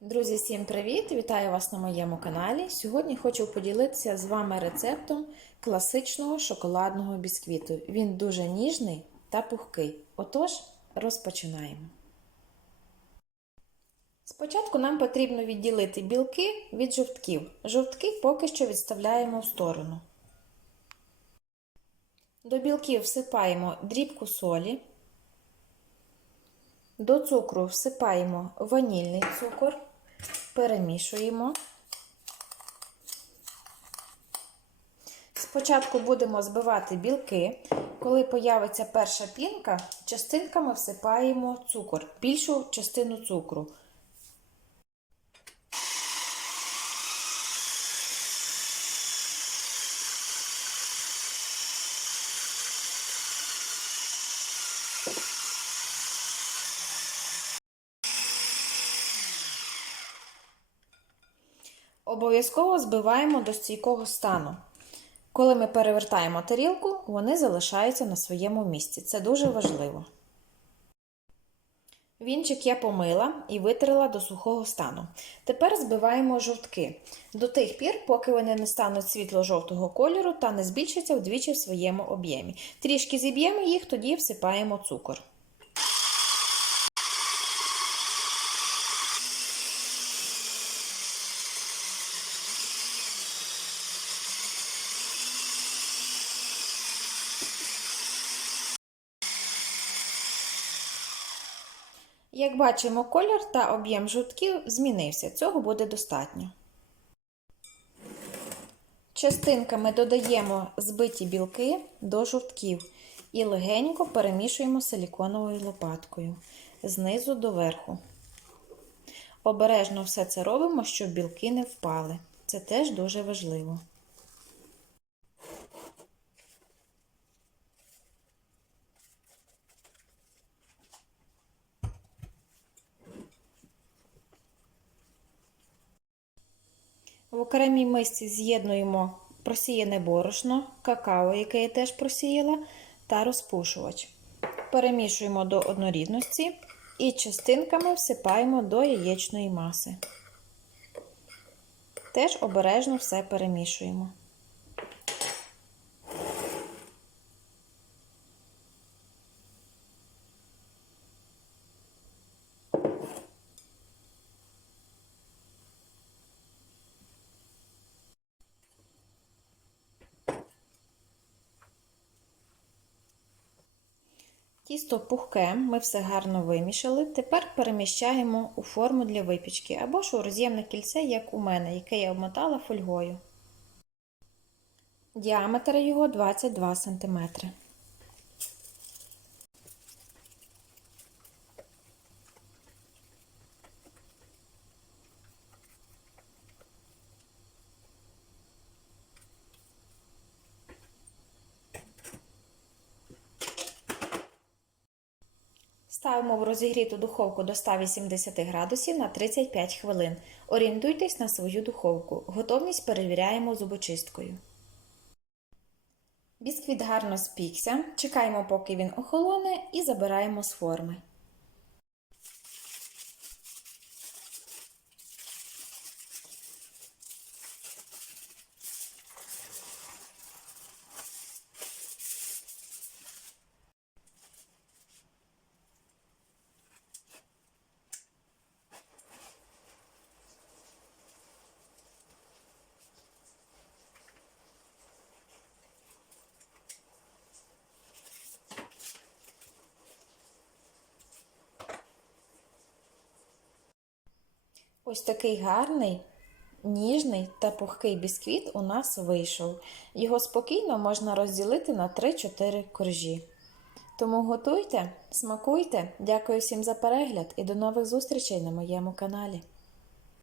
Друзі, всім привіт! Вітаю вас на моєму каналі. Сьогодні хочу поділитися з вами рецептом класичного шоколадного бісквіту. Він дуже ніжний та пухкий. Отож, розпочинаємо. Спочатку нам потрібно відділити білки від жовтків. Жовтки поки що відставляємо в сторону. До білків всипаємо дрібку солі. До цукру всипаємо ванільний цукор, перемішуємо. Спочатку будемо збивати білки. Коли появиться перша пінка, частинками всипаємо цукор, більшу частину цукру. Обов'язково збиваємо до стійкого стану. Коли ми перевертаємо тарілку, вони залишаються на своєму місці. Це дуже важливо. Вінчик я помила і витерла до сухого стану. Тепер збиваємо жовтки до тих пір, поки вони не стануть світло-жовтого кольору та не збільшаться вдвічі в своєму об'ємі. Трішки зіб'ємо їх, тоді всипаємо цукор. Як бачимо, колір та об'єм жовтків змінився. Цього буде достатньо. Частинками додаємо збиті білки до жовтків і легенько перемішуємо силіконовою лопаткою знизу до верху. Обережно все це робимо, щоб білки не впали. Це теж дуже важливо. В окремій мисці з'єднуємо просіяне борошно, какао, яке я теж просіяла, та розпушувач. Перемішуємо до однорідності і частинками всипаємо до яєчної маси. Теж обережно все перемішуємо. Тісто пухке, ми все гарно вимішали. Тепер переміщаємо у форму для випічки або ж у роз'ємне кільце, як у мене, яке я обмотала фольгою. Діаметр його 22 см. Ставимо в розігріту духовку до 180 градусів на 35 хвилин. Орієнтуйтесь на свою духовку. Готовність перевіряємо зубочисткою. Бісквіт гарно спікся. Чекаємо, поки він охолоне, і забираємо з форми. Ось такий гарний, ніжний та пухкий бісквіт у нас вийшов. Його спокійно можна розділити на 3-4 коржі. Тому готуйте, смакуйте. Дякую всім за перегляд і до нових зустрічей на моєму каналі.